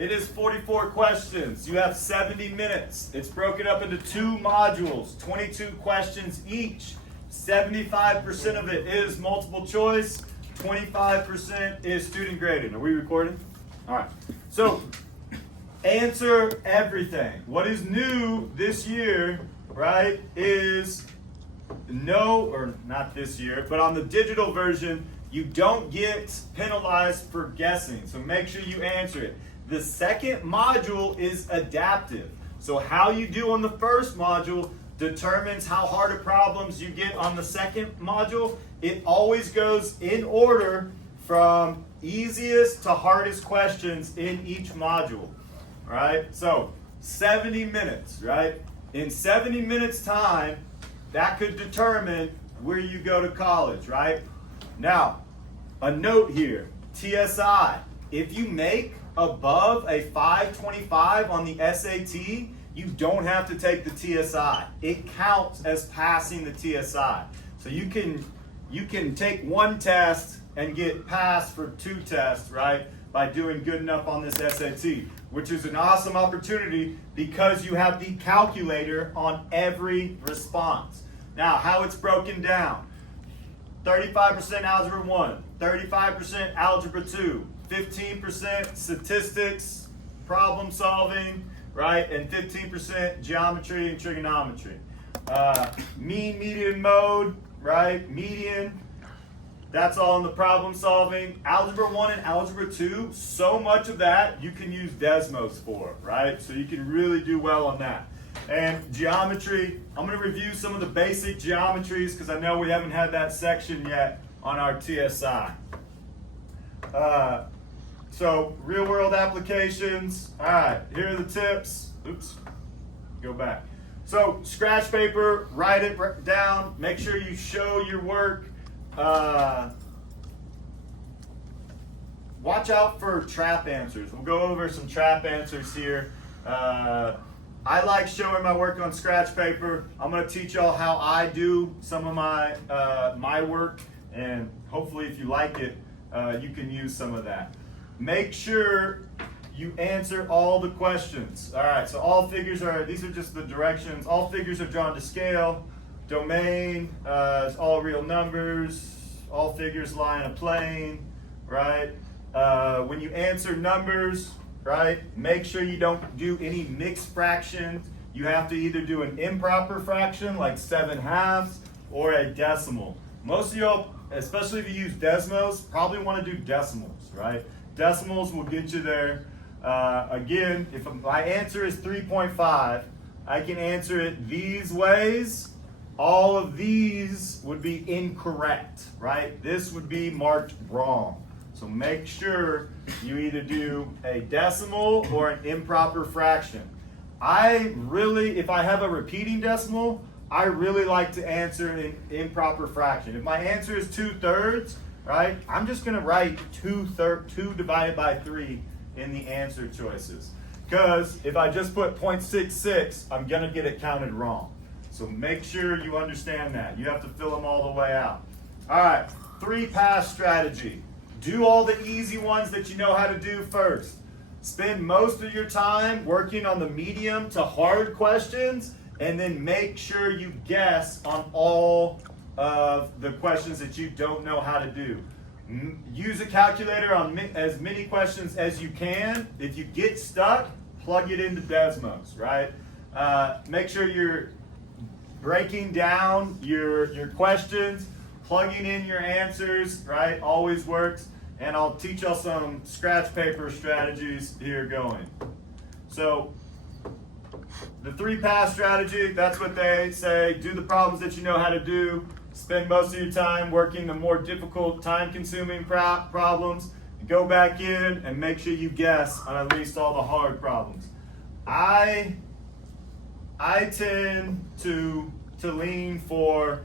It is 44 questions. You have 70 minutes. It's broken up into 2 modules, 22 questions each. 75% of it is multiple choice, 25% is student graded. Are we recording? All right. So, answer everything. What is new this year, right, is or not this year, but on the digital version, you don't get penalized for guessing. So make sure you answer it. The second module is adaptive. So how you do on the first module determines how hard of problems you get on the second module. It always goes in order from easiest to hardest questions in each module. All right? So 70 minutes, right? In 70 minutes time, that could determine where you go to college, right? Now, a note here, TSI, if you make above a 525 on the SAT, you don't have to take the TSI. It counts as passing the TSI. So you can take one test and get passed for 2 tests, right? By doing good enough on this SAT, which is an awesome opportunity because you have the calculator on every response. Now, how it's broken down. 35% Algebra 1, 35% Algebra 2, 15% statistics, problem solving, right? And 15% geometry and trigonometry. Mean, median, mode, right? Median, that's all in the problem solving. Algebra 1 and Algebra 2, so much of that you can use Desmos for, right? So you can really do well on that. And geometry, I'm going to review some of the basic geometries because I know we haven't had that section yet on our TSI. So real world applications. All right, here are the tips. Oops, go back. So scratch paper, write it down. Make sure you show your work. Watch out for trap answers. We'll go over some trap answers here. I like showing my work on scratch paper. I'm going to teach y'all how I do some of my my work, and hopefully if you like it, you can use some of that. Make sure you answer all the questions. All right, so all figures these are just the directions. All figures are drawn to scale. Domain is all real numbers. All figures lie in a plane, right? When you answer numbers, right, make sure you don't do any mixed fractions. You have to either do an improper fraction like 7/2 or a decimal. Most of y'all, especially if you use Desmos, probably want to do decimals, right? Decimals will get you there. Again, if my answer is 3.5, I can answer it these ways. All of these would be incorrect, right? This would be marked wrong. So make sure you either do a decimal or an improper fraction. If I have a repeating decimal, I really like to answer an improper fraction. If my answer is 2/3, right, I'm just going to write 2 divided by 3 in the answer choices. Because if I just put 0.66, I'm going to get it counted wrong. So make sure you understand that. You have to fill them all the way out. All right, 3-pass strategy. Do all the easy ones that you know how to do first. Spend most of your time working on the medium to hard questions, and then make sure you guess on all of the questions that you don't know how to do. Use a calculator on as many questions as you can. If you get stuck, plug it into Desmos, right? Make sure you're breaking down your questions, plugging in your answers, right? Always works. And I'll teach y'all some scratch paper strategies here going. So the 3-pass strategy, that's what they say. Do the problems that you know how to do. Spend most of your time working the more difficult, time-consuming problems. Go back in and make sure you guess on at least all the hard problems. I tend to lean for,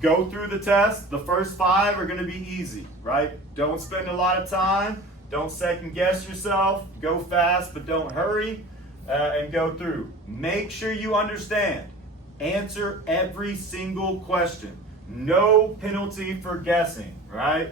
go through the test. The first 5 are going to be easy, right? Don't spend a lot of time. Don't second guess yourself. Go fast, but don't hurry, and go through. Make sure you understand. Answer every single question. No penalty for guessing, right?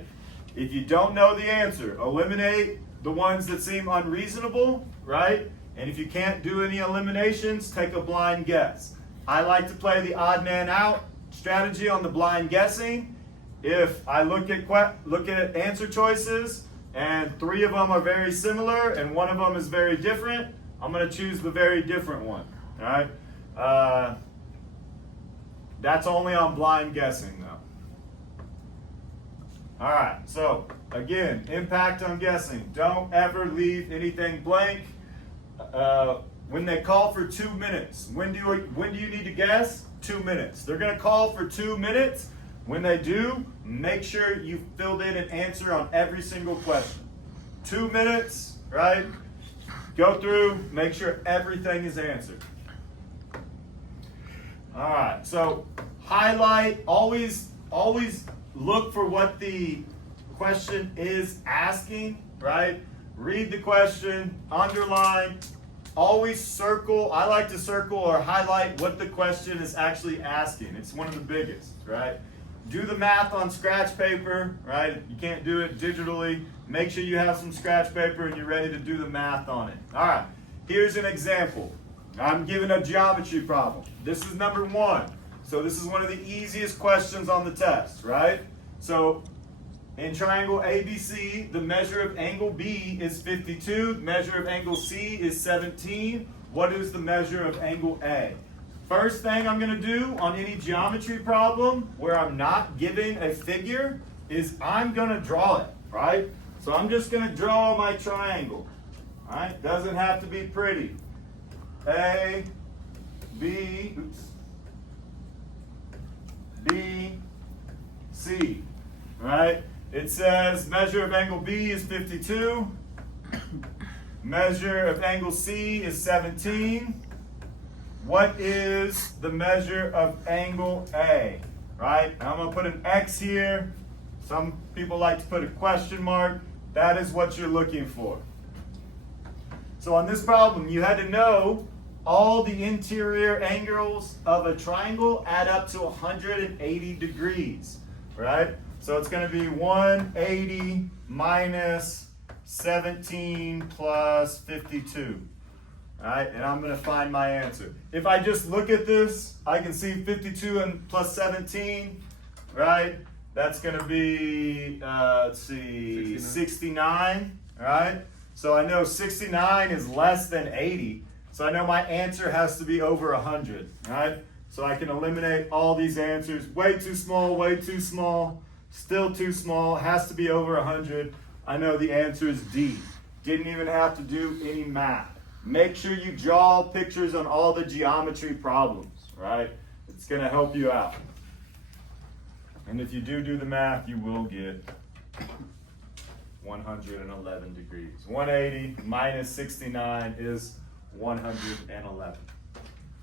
If you don't know the answer, eliminate the ones that seem unreasonable, right? And if you can't do any eliminations, take a blind guess. I like to play the odd man out strategy on the blind guessing. If I look at answer choices and 3 of them are very similar and 1 of them is very different, I'm going to choose the very different one. All right. That's only on blind guessing, though. All right. So again, impact on guessing. Don't ever leave anything blank. When they call for 2 minutes, when do you need to guess? 2 minutes. They're going to call for 2 minutes. When they do, make sure you filled in an answer on every single question. 2 minutes, right? Go through, make sure everything is answered. All right, so highlight, always look for what the question is asking, right? Read the question, underline, always circle. I like to circle or highlight what the question is actually asking. It's one of the biggest, right? Do the math on scratch paper, right? You can't do it digitally. Make sure you have some scratch paper and you're ready to do the math on it. All right, here's an example. I'm giving a geometry problem. This is number 1. So this is one of the easiest questions on the test, right? So in triangle ABC, the measure of angle B is 52. The measure of angle C is 17. What is the measure of angle A? First thing I'm going to do on any geometry problem where I'm not giving a figure is I'm going to draw it, right? So I'm just going to draw my triangle, all right? Doesn't have to be pretty. A, B, B, C, right? It says measure of angle B is 52. Measure of angle C is 17. What is the measure of angle A, right? I'm going to put an X here. Some people like to put a question mark. That is what you're looking for. So on this problem, you had to know all the interior angles of a triangle add up to 180 degrees, right? So it's going to be 180 minus 17 plus 52. All right, and I'm going to find my answer. If I just look at this, I can see 52 and plus 17, right? That's going to be, let's see, 69, right? So I know 69 is less than 80. So I know my answer has to be over 100, right? So I can eliminate all these answers. Way too small, still too small, has to be over 100. I know the answer is D. Didn't even have to do any math. Make sure you draw pictures on all the geometry problems, right? It's going to help you out. And if you do the math, you will get 111 degrees. 180 minus 69 is 111.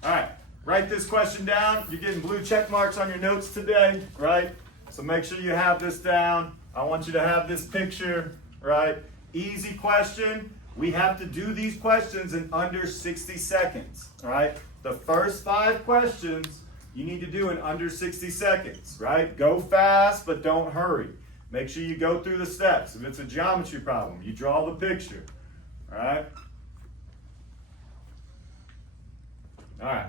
All right, write this question down. You're getting blue check marks on your notes today, right? So make sure you have this down. I want you to have this picture, right? Easy question. We have to do these questions in under 60 seconds, all right? The first 5 questions you need to do in under 60 seconds, right? Go fast, but don't hurry. Make sure you go through the steps. If it's a geometry problem, you draw the picture, all right? All right,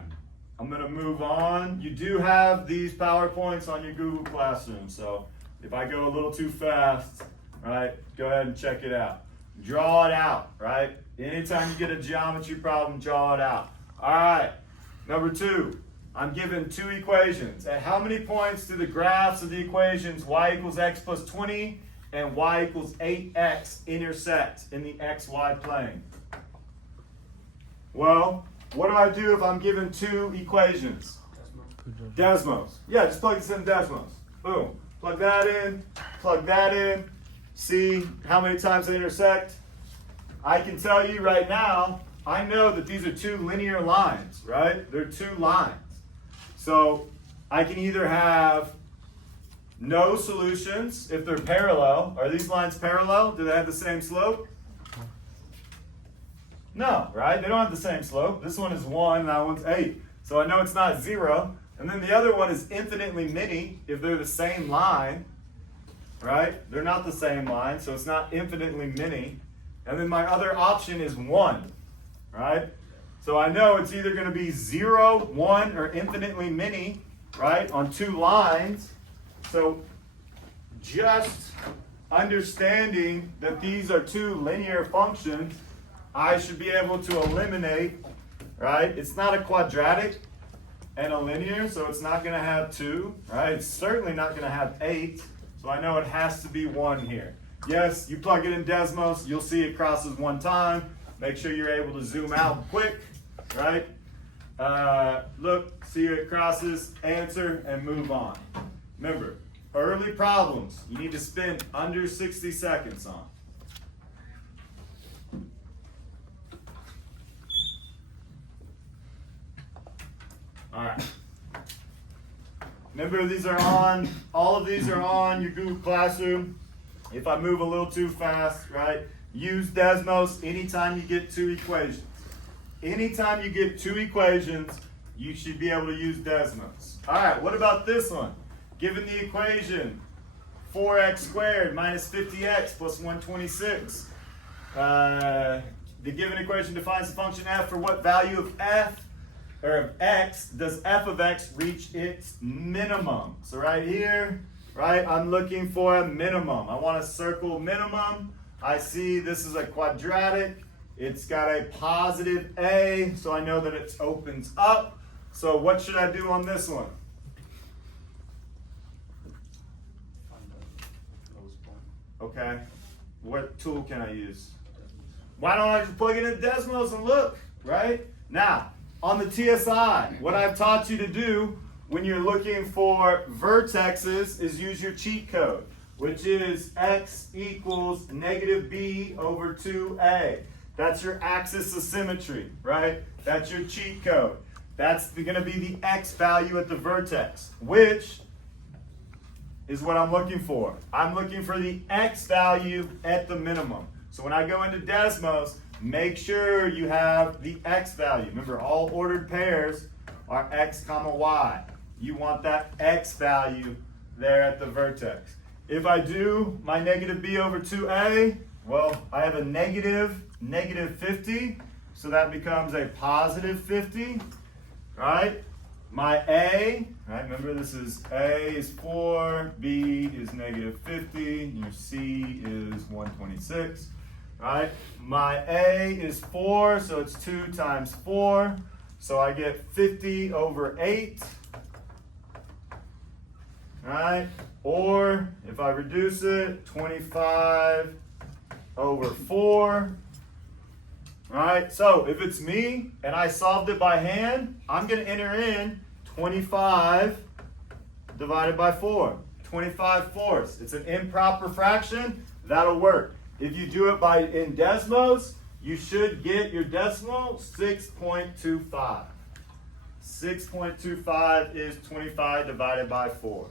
I'm going to move on. You do have these PowerPoints on your Google Classroom, so if I go a little too fast, right, go ahead and check it out. Draw it out, right? Anytime you get a geometry problem, draw it out. All right, number 2, I'm given 2 equations. At how many points do the graphs of the equations y equals x plus 20 and y equals 8x intersect in the xy plane? Well, what do I do if I'm given 2 equations? Desmos. Yeah, just plug this in Desmos. Boom. Plug that in, plug that in. See how many times they intersect? I can tell you right now, I know that these are 2 linear lines, right? They're 2 lines. So I can either have no solutions if they're parallel. Are these lines parallel? Do they have the same slope? No, right? They don't have the same slope. This one is 1 and that one's 8. So I know it's not 0. And then the other one is infinitely many if they're the same line, right? They're not the same line, so it's not infinitely many. And then my other option is 1, right? So I know it's either going to be 0, 1, or infinitely many, right, on 2 lines. So just understanding that these are 2 linear functions, I should be able to eliminate, right? It's not a quadratic and a linear, so it's not going to have 2, right? It's certainly not going to have 8, so I know it has to be 1 here. Yes, you plug it in Desmos, you'll see it crosses 1 time. Make sure you're able to zoom out quick, right? Look, see it crosses, answer, and move on. Remember, early problems, you need to spend under 60 seconds on. All right. Remember, these are on, all of these are on your Google Classroom. If I move a little too fast, right, use Desmos anytime you get 2 equations. Anytime you get 2 equations, you should be able to use Desmos. All right, what about this one? Given the equation 4x squared minus 50x plus 126. The given equation defines the function f for what value of f or of x does f of x reach its minimum. So right here, right, I'm looking for a minimum. I want to circle minimum. I see this is a quadratic. It's got a positive a, so I know that it opens up. So what should I do on this one? Okay, what tool can I use? Why don't I just plug it in Desmos and look, right? Now, on the TSI, what I've taught you to do when you're looking for vertexes is use your cheat code, which is x equals negative b over 2a. That's your axis of symmetry, right? That's your cheat code. That's going to be the x value at the vertex, which is what I'm looking for. I'm looking for the x value at the minimum. So when I go into Desmos, make sure you have the x value. Remember, all ordered pairs are x comma y. You want that x value there at the vertex. If I do my negative b over 2a, well, I have a negative 50, so that becomes a positive 50, right? My a, right, remember this is a is 4, b is negative 50, your c is 126, right? My a is 4, so it's 2 times 4, so I get 50 over 8, right? Or if I reduce it, 25 over 4. Right, so if it's me and I solved it by hand, I'm going to enter in 25 divided by 4. 25 fourths. It's an improper fraction. That'll work. If you do it in Desmos, you should get your decimal 6.25. 6.25 is 25 divided by 4.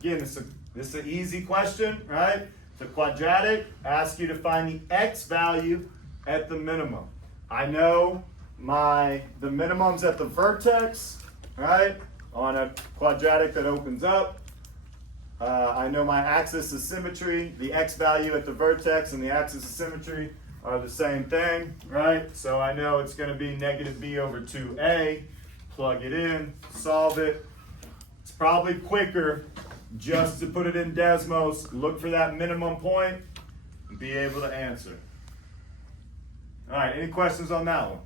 Again, this is an easy question, right? It's a quadratic. Ask you to find the x value at the minimum. I know the minimum's at the vertex, right? On a quadratic that opens up. I know my axis of symmetry, the x value at the vertex and the axis of symmetry are the same thing, right? So I know it's going to be negative b over 2a. Plug it in, solve it. It's probably quicker just to put it in Desmos, look for that minimum point, and be able to answer. All right, any questions on that one?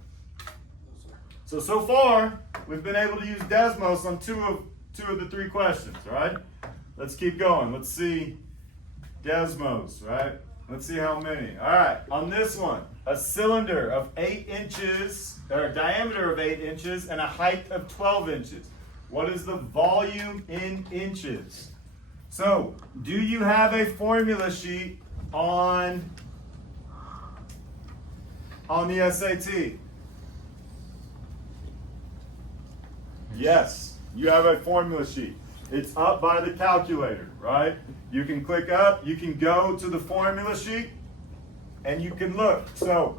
So far, we've been able to use Desmos on two of the 3 questions, all right? Let's keep going. Let's see Desmos, right? Let's see how many. All right, on this one, a cylinder of 8 inches, or a diameter of 8 inches, and a height of 12 inches. What is the volume in inches? So, do you have a formula sheet on the SAT? Yes, you have a formula sheet. It's up by the calculator, right? You can click up, you can go to the formula sheet, and you can look. So,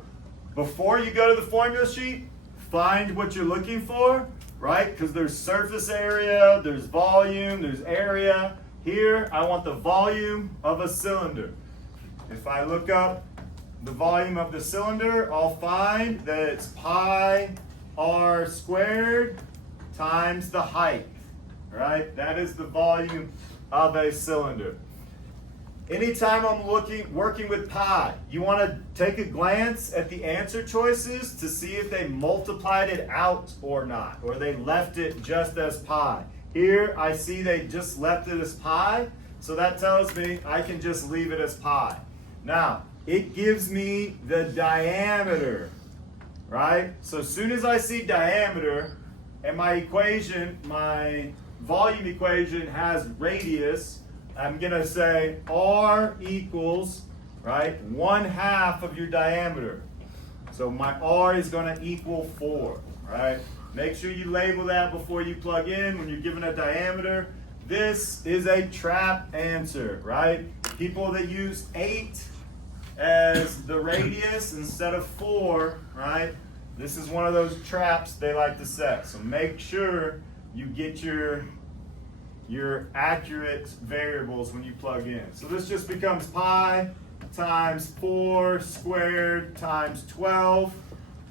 before you go to the formula sheet, find what you're looking for, right? Because there's surface area, there's volume, there's area. Here, I want the volume of a cylinder. If I look up the volume of the cylinder, I'll find that it's pi r squared times the height, right? That is the volume of a cylinder. Anytime I'm working with pi, you want to take a glance at the answer choices to see if they multiplied it out or not, or they left it just as pi. Here, I see they just left it as pi, so that tells me I can just leave it as pi. Now, it gives me the diameter, right? So as soon as I see diameter, and my equation, my volume equation has radius, I'm going to say R equals, right, 1/2 of your diameter. So my R is going to equal 4, right? Make sure you label that before you plug in when you're given a diameter. This is a trap answer, right? People that use 8 as the radius instead of 4, right? This is one of those traps they like to set. So make sure you get your accurate variables when you plug in. So this just becomes pi times 4 squared times 12.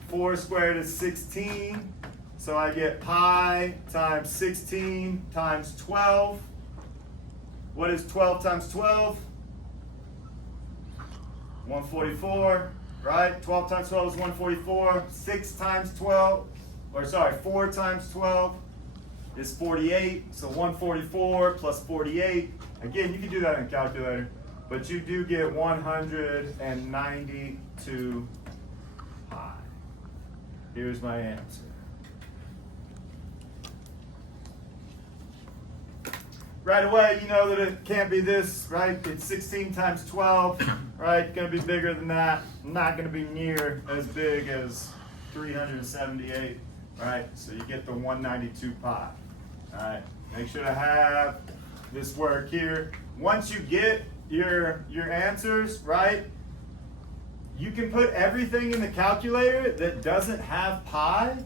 4 squared is 16. So I get pi times 16 times 12. What is 12 times 12? 144, right? 12 times 12 is 144. 4 times 12 is 48, so 144 plus 48. Again, you can do that in a calculator, but you do get 192 pi. Here's my answer. Right away, you know that it can't be this, right? It's 16 times 12, right? Gonna be bigger than that. Not gonna be near as big as 378, right? So you get the 192 pi. All right, make sure to have this work here. Once you get your answers, right, you can put everything in the calculator that doesn't have pi,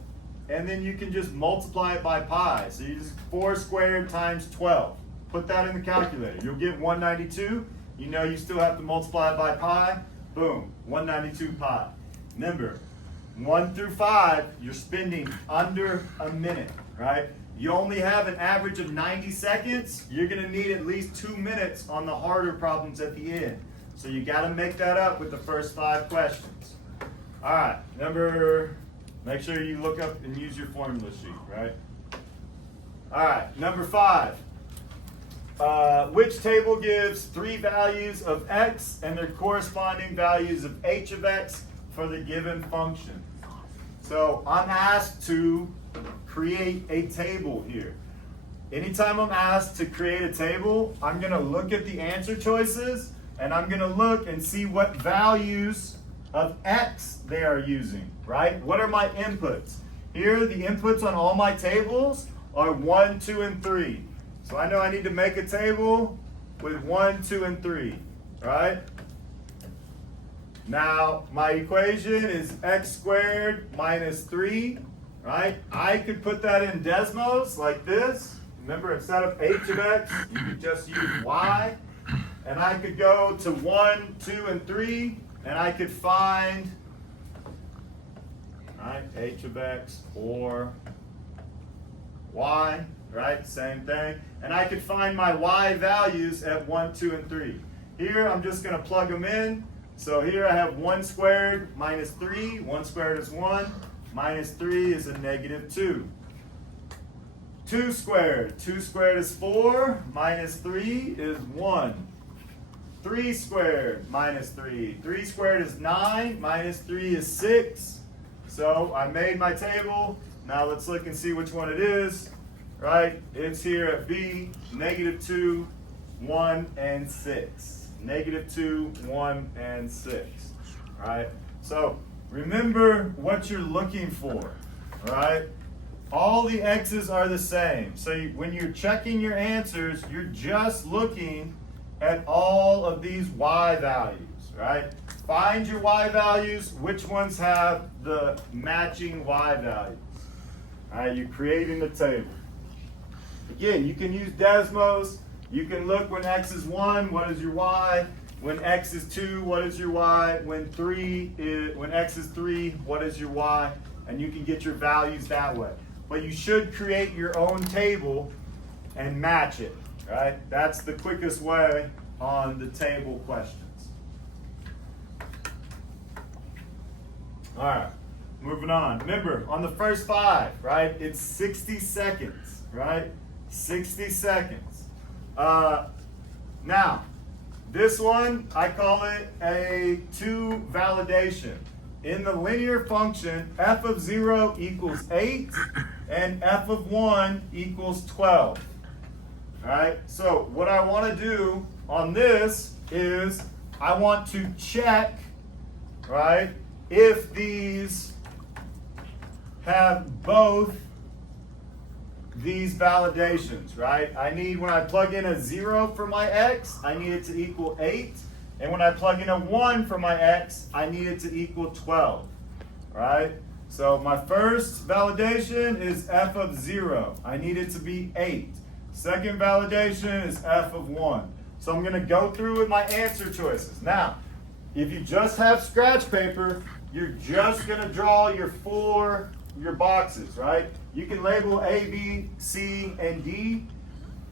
and then you can just multiply it by pi. So you just 4 squared times 12. Put that in the calculator. You'll get 192. You know you still have to multiply it by pi. Boom, 192 pi. Remember, 1 through 5, you're spending under a minute, right? You only have an average of 90 seconds. You're going to need at least 2 minutes on the harder problems at the end. So you got to make that up with the first 5 questions. All right, make sure you look up and use your formula sheet, right? All right, number 5. Which table gives 3 values of x and their corresponding values of h of x for the given function? So I'm asked to create a table here. Anytime I'm asked to create a table, I'm going to look at the answer choices and I'm going to look and see what values of x they are using, right? What are my inputs? Here, the inputs on all my tables are 1, 2, and 3. So I know I need to make a table with 1, 2, and 3, right? Now, my equation is x squared minus 3, right? I could put that in Desmos like this. Remember, instead of h of x, you could just use y. And I could go to 1, 2, and 3, and I could find, right, h of x or y, right? Same thing. And I could find my y values at 1, 2, and 3. Here, I'm just going to plug them in. So here I have 1 squared minus 3. 1 squared is 1. Minus 3 is a negative 2. 2 squared. 2 squared is 4. Minus 3 is 1. 3 squared minus 3. 3 squared is 9. Minus 3 is 6. So I made my table. Now let's look and see which one it is. Right? It's here at B. Negative 2, 1, and 6. Negative 2, 1, and 6. Right? So remember what you're looking for. Right? All the x's are the same. So when you're checking your answers, you're just looking at all of these y values, right? Find your y values, which ones have the matching y values. All right, you're creating the table. Again, you can use Desmos. You can look when x is 1, what is your y? When x is 2, what is your y? When x is 3, what is your y? And you can get your values that way. But you should create your own table and match it, right? That's the quickest way on the table questions. All right, moving on. Remember, on the first 5, right, it's 60 seconds, right? 60 seconds. Now, this one, I call it a 2 validation. In the linear function, f of 0 equals 8, and f of 1 equals 12. All right, so what I want to do on this is I want to check, right, if these have both these validations, right? I need, when I plug in a 0 for my x, I need it to equal 8. And when I plug in a 1 for my x, I need it to equal 12, right? So my first validation is f of 0. I need it to be 8. Second validation is f of 1. So I'm going to go through with my answer choices. Now, if you just have scratch paper, you're just going to draw your boxes, right? You can label A, B, C, and D,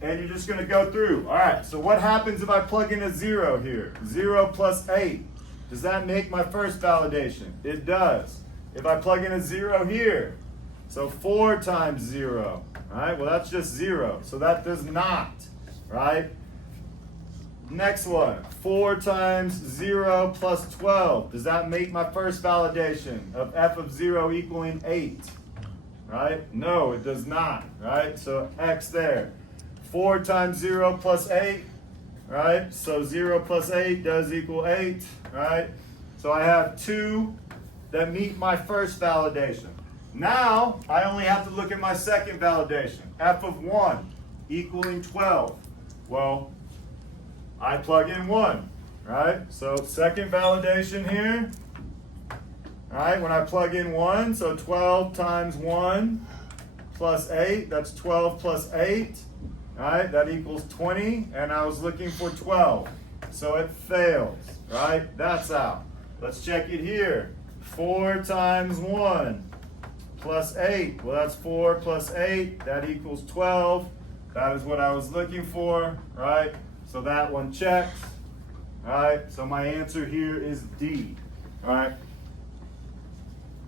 and you're just going to go through. All right, so what happens if I plug in a 0 here? 0 plus 8. Does that make my first validation? It does. If I plug in a 0 here, so 4 times 0, right? Well, that's just 0, so that does not, right? Next one, 4 times 0 plus 12. Does that make my first validation of f of 0 equaling 8? Right? No, it does not, right? So x there. 4 times 0 plus 8, right? So 0 plus 8 does equal 8, right? So I have 2 that meet my first validation. Now, I only have to look at my second validation, f of 1 equaling 12. Well, I plug in 1, right? So second validation here, right? When I plug in 1, so 12 times 1 plus 8, that's 12 plus 8, right? That equals 20, and I was looking for 12, so it fails, right? That's out. Let's check it here. 4 times 1 plus 8, well, that's 4 plus 8, that equals 12. That is what I was looking for, right? So that one checks, all right? So my answer here is D, all right?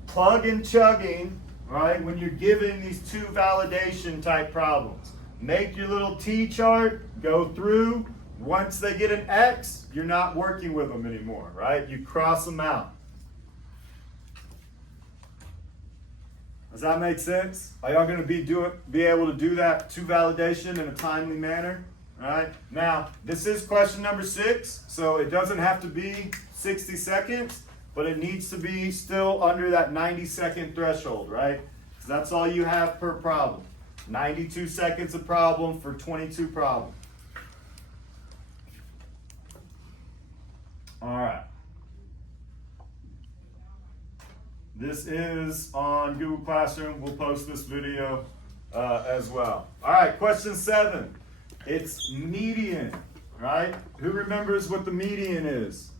Plug and chugging, right? When you're given these 2 validation type problems, make your little T chart, go through. Once they get an X, you're not working with them anymore, right? You cross them out. Does that make sense? Are y'all going to be able to do that 2 validation in a timely manner? All right. Now, this is question number 6, so it doesn't have to be 60 seconds, but it needs to be still under that 90-second threshold, right? So that's all you have per problem. 92 seconds a problem for 22 problems. All right. This is on Google Classroom. We'll post this video as well. All right, question 7. It's median, right? Who remembers what the median is?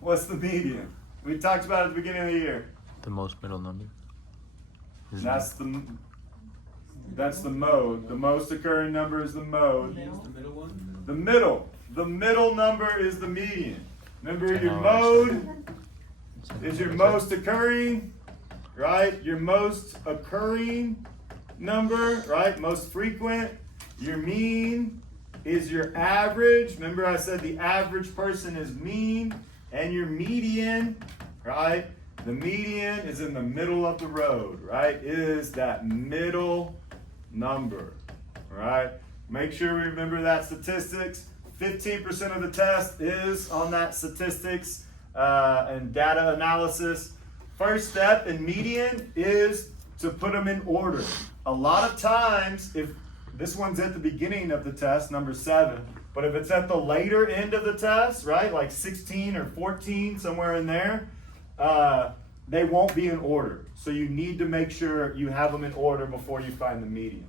What's the median? We talked about it at the beginning of the year. The most middle number. That's the mode. The most occurring number is the mode. The middle one? The middle number is the median. Remember, your mode is your most occurring, right? Your most occurring number, right? Most frequent. Your mean is your average. Remember I said the average person is mean. And your median, right? The median is in the middle of the road, right? It is that middle number, right? Make sure we remember that statistics. 15% of the test is on that statistics and data analysis. First step in median is to put them in order. A lot of times, if this one's at the beginning of the test, number 7, but if it's at the later end of the test, right, like 16 or 14, somewhere in there, they won't be in order. So you need to make sure you have them in order before you find the median.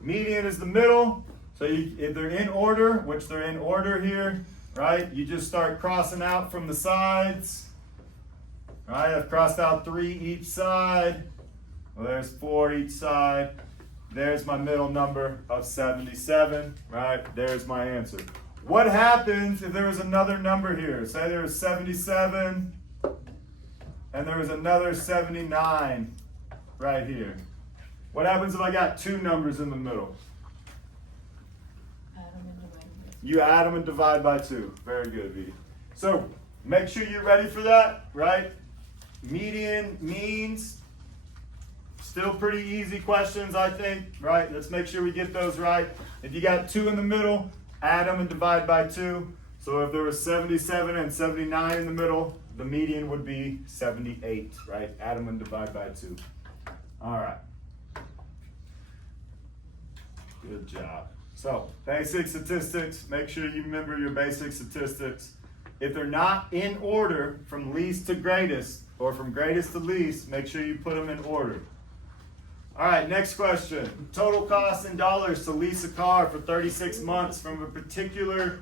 Median is the middle. So if they're in order, which they're in order here, right? You just start crossing out from the sides. All right, I've crossed out 3 each side. Well, there's 4 each side. There's my middle number of 77, right? There's my answer. What happens if there was another number here? Say there was 77 and there was another 79 right here. What happens if I got 2 numbers in the middle? You add them and divide by 2. Very good, V. So make sure you're ready for that, right? Median, means, still pretty easy questions, I think, right? Let's make sure we get those right. If you got 2 in the middle, add them and divide by 2. So if there was 77 and 79 in the middle, the median would be 78, right? Add them and divide by 2. All right. Good job. So, basic statistics, make sure you remember your basic statistics. If they're not in order from least to greatest, or from greatest to least, make sure you put them in order. All right, next question. Total cost in dollars to lease a car for 36 months from a particular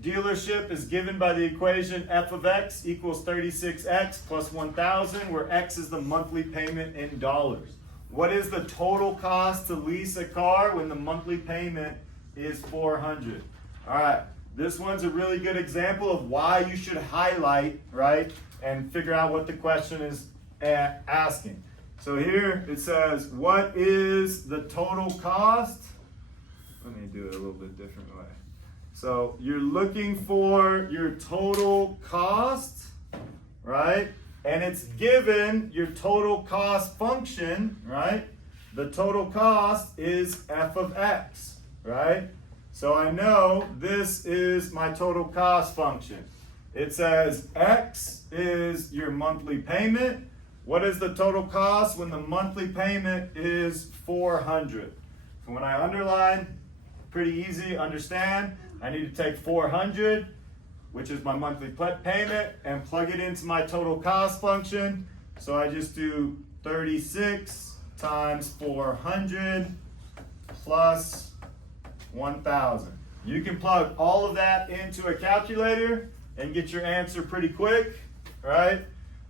dealership is given by the equation f of x equals 36x plus 1,000, where x is the monthly payment in dollars. What is the total cost to lease a car when the monthly payment is $400? All right, this one's a really good example of why you should highlight, right, and figure out what the question is asking. So here it says, what is the total cost? Let me do it a little bit different way. So you're looking for your total cost, right? And it's given your total cost function, right? The total cost is f of x, right? So I know this is my total cost function. It says x is your monthly payment. What is the total cost when the monthly payment is $400? So when I underline, pretty easy, understand. I need to take 400, which is my monthly payment, and plug it into my total cost function. So I just do 36 times 400 plus 1,000. You can plug all of that into a calculator and get your answer pretty quick, right?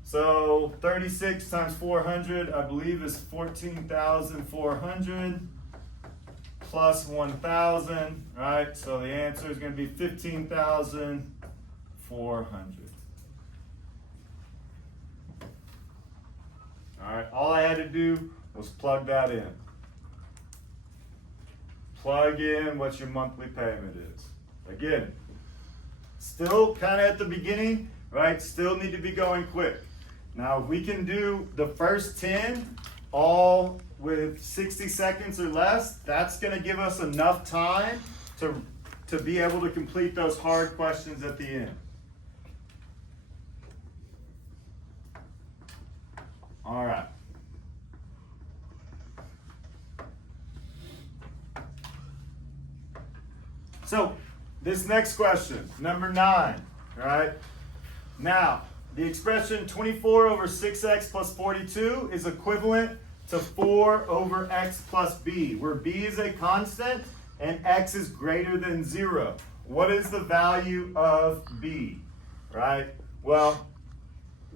So 36 times 400, I believe, is 14,400 plus 1,000, right? So the answer is going to be 15,400. All right, all I had to do was plug that in. Plug in what your monthly payment is. Again, still kind of at the beginning, right? Still need to be going quick. Now, if we can do the first 10 all with 60 seconds or less, that's going to give us enough time to be able to complete those hard questions at the end. All right. So, this next question, number 9, all right? Now, the expression 24 over 6x plus 42 is equivalent to 4 over x plus b, where b is a constant and x is greater than 0. What is the value of b, right? Well,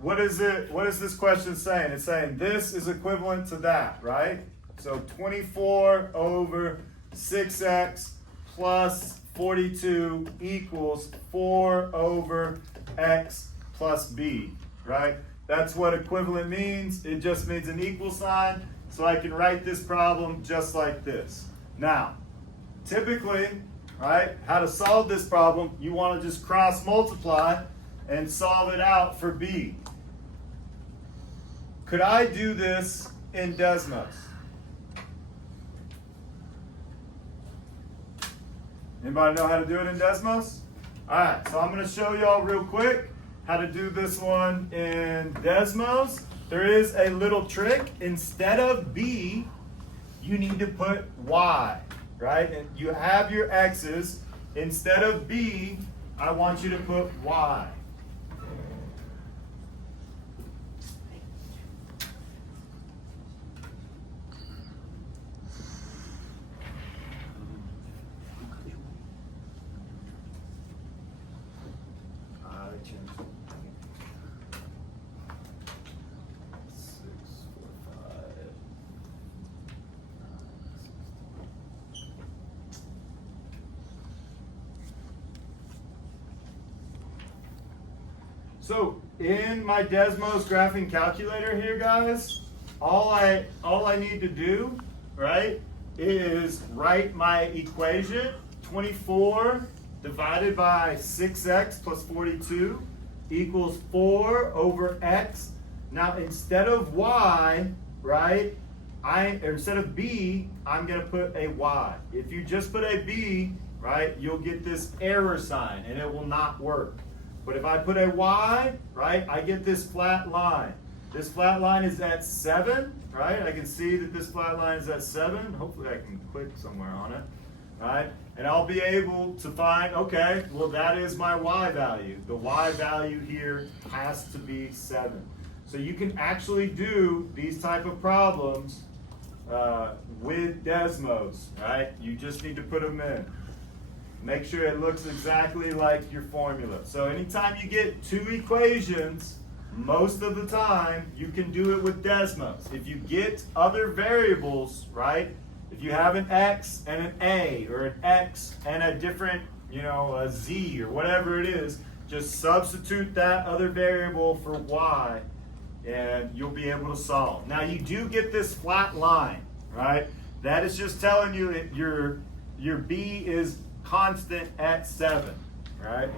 what is this question saying? It's saying this is equivalent to that, right? So 24 over 6x plus 42 equals 4 over x plus b, right? That's what equivalent means. It just means an equal sign. So I can write this problem just like this. Now, typically, right, how to solve this problem, you want to just cross multiply and solve it out for b. Could I do this in Desmos? Anybody know how to do it in Desmos? All right, so I'm going to show y'all real quick how to do this one in Desmos. There is a little trick. Instead of b, you need to put y, right? And you have your x's. Instead of b, I want you to put y. So in my Desmos graphing calculator here, guys, all I need to do, right, is write my equation. 24 divided by 6x plus 42 equals 4 over x. Now instead of y, right, instead of b, I'm going to put a y. If you just put a b, right, you'll get this error sign and it will not work. But if I put a y, right, I get this flat line. This flat line is at 7, right? I can see that this flat line is at 7. Hopefully I can click somewhere on it, right? And I'll be able to find, okay, well that is my y value. The y value here has to be 7. So you can actually do these type of problems with Desmos, right? You just need to put them in. Make sure it looks exactly like your formula. So anytime you get two equations, most of the time you can do it with Desmos. If you get other variables, right? If you have an x and an a, or an x and a different, a z or whatever it is, just substitute that other variable for y and you'll be able to solve. Now you do get this flat line, right? That is just telling you that your b is constant at 7, right?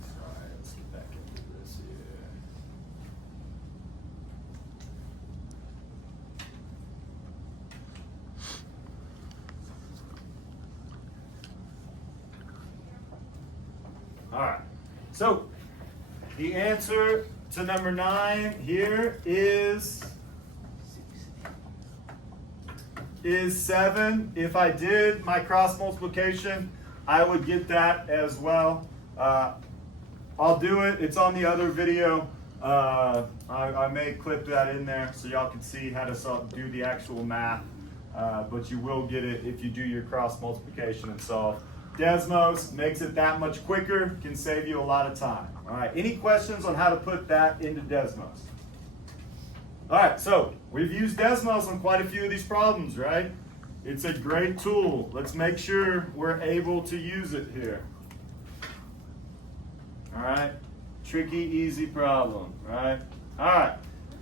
Sorry, let's get back into this here. All right, so the answer to number 9 here is 7. If I did my cross multiplication, I would get that as well. I'll do it. It's on the other video. I may clip that in there so y'all can see how to do the actual math. But you will get it if you do your cross multiplication and solve. Desmos makes it that much quicker, can save you a lot of time. All right, any questions on how to put that into Desmos? All right, so we've used Desmos on quite a few of these problems, right? It's a great tool. Let's make sure we're able to use it here. All right, tricky, easy problem, right? All right,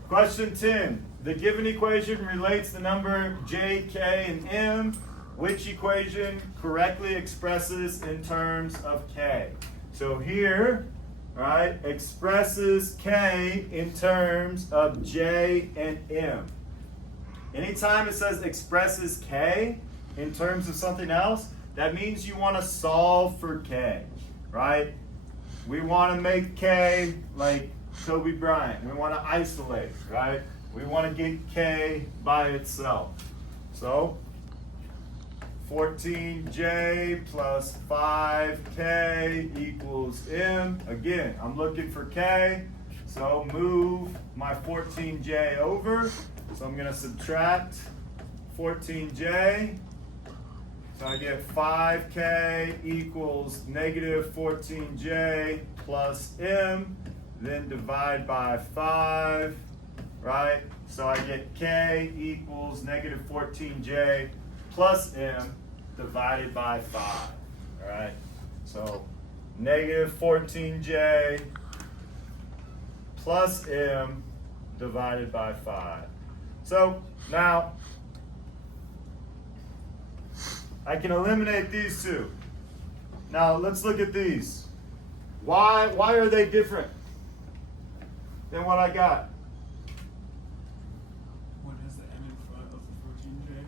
question 10. The given equation relates the number j, k, and m. Which equation correctly expresses in terms of k? So here, right, expresses k in terms of j and m. Anytime it says expresses k in terms of something else, that means you want to solve for k, right? We want to make k like Kobe Bryant. We want to isolate, right? We want to get k by itself. So 14j plus 5k equals m. Again, I'm looking for k, so move my 14j over. So I'm going to subtract 14j. So I get 5k equals negative 14j plus m. Then divide by 5, right? So I get k equals negative 14j plus m divided by 5, all right? So negative 14j plus m divided by 5. So now I can eliminate these two. Now let's look at these. Why are they different than what I got?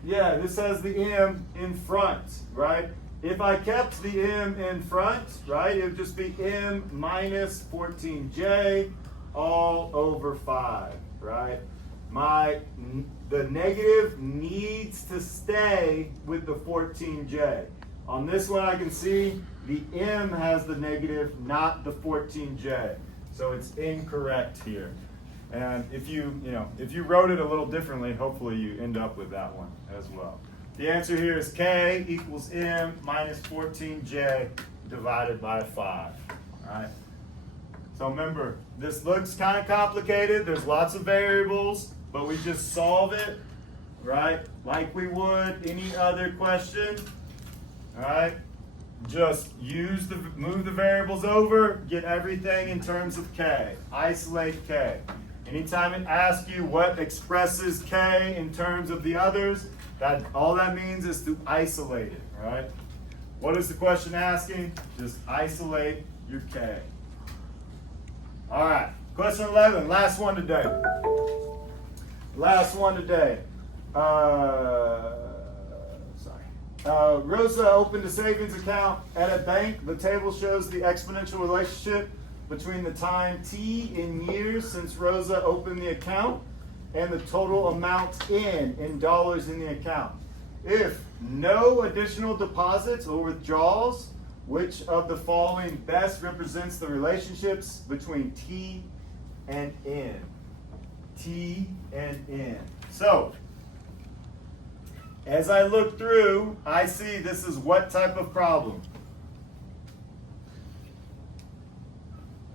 Yeah, this has the m in front, right? If I kept the m in front, right, it would just be m minus 14j all over 5, right? The negative needs to stay with the 14j. On this one I can see the m has the negative, not the 14j. So it's incorrect here. And if you wrote it a little differently, hopefully you end up with that one as well. The answer here is k equals m minus 14j divided by 5. All right. So remember, this looks kind of complicated. There's lots of variables, but we just solve it right? Like we would any other question, all right? Just move the variables over, get everything in terms of K. Isolate K. Anytime it asks you what expresses K in terms of the others, all that means is to isolate it, all right? What is the question asking? Just isolate your K. All right, question 11, last one today. Last one today. Rosa opened a savings account at a bank. The table shows the exponential relationship between the time t in years since Rosa opened the account and the total amount in dollars in the account. If no additional deposits or withdrawals, which of the following best represents the relationships between t and n? T and n. So, as I look through, I see this is what type of problem?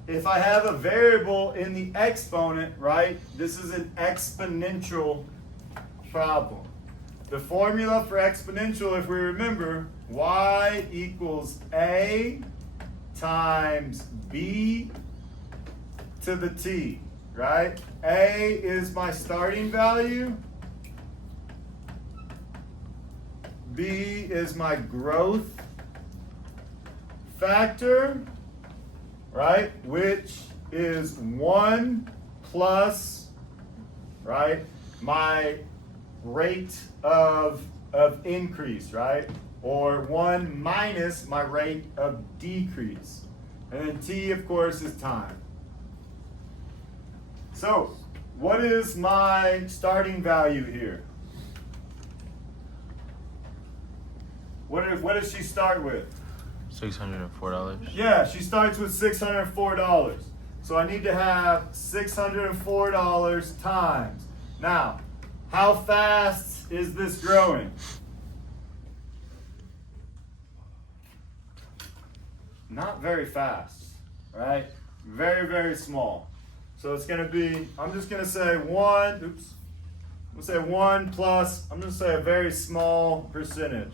If I have a variable in the exponent, right, this is an exponential problem. The formula for exponential, if we remember, y equals a times b to the t, right? A is my starting value. B is my growth factor, right? Which is 1 plus, right, my rate of increase, right? Or 1 minus my rate of decrease. And then t, of course, is time. So, what is my starting value here? What does she start with? $604. Yeah, she starts with $604. So I need to have $604 times. Now, how fast is this growing? Not very fast, right? Very, very small. So it's going to be, I'm just going to say 1, oops. I'm going to say 1 plus, I'm going to say a very small percentage.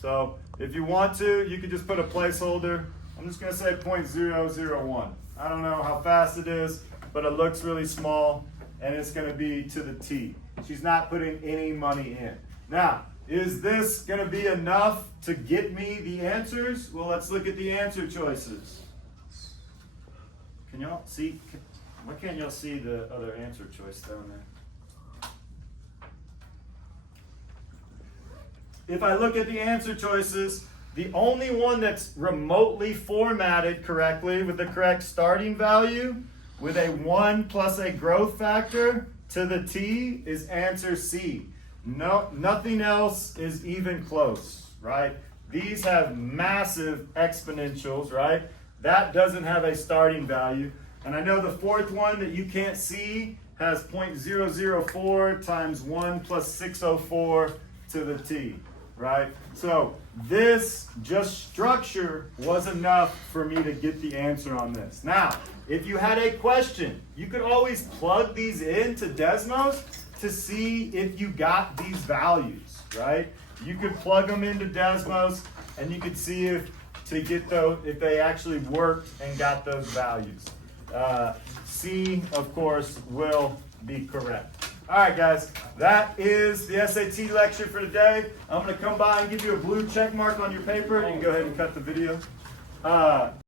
So if you want to, you can just put a placeholder. I'm just going to say 0.001. I don't know how fast it is, but it looks really small, and it's going to be to the T. She's not putting any money in. Now, is this going to be enough to get me the answers? Well, let's look at the answer choices. Can y'all see? Why can't y'all see the other answer choice down there? If I look at the answer choices, the only one that's remotely formatted correctly with the correct starting value with a 1 plus a growth factor to the T is answer C. No, nothing else is even close, right? These have massive exponentials, right? That doesn't have a starting value. And I know the fourth one that you can't see has 0.004 times 1 plus 604 to the T, right? So this just structure was enough for me to get the answer on this. Now, if you had a question, you could always plug these into Desmos to see if you got these values, right? You could plug them into Desmos and you could see if they actually worked and got those values. C, of course, will be correct. All right, guys, that is the SAT lecture for today. I'm going to come by and give you a blue check mark on your paper. You can go ahead and cut the video.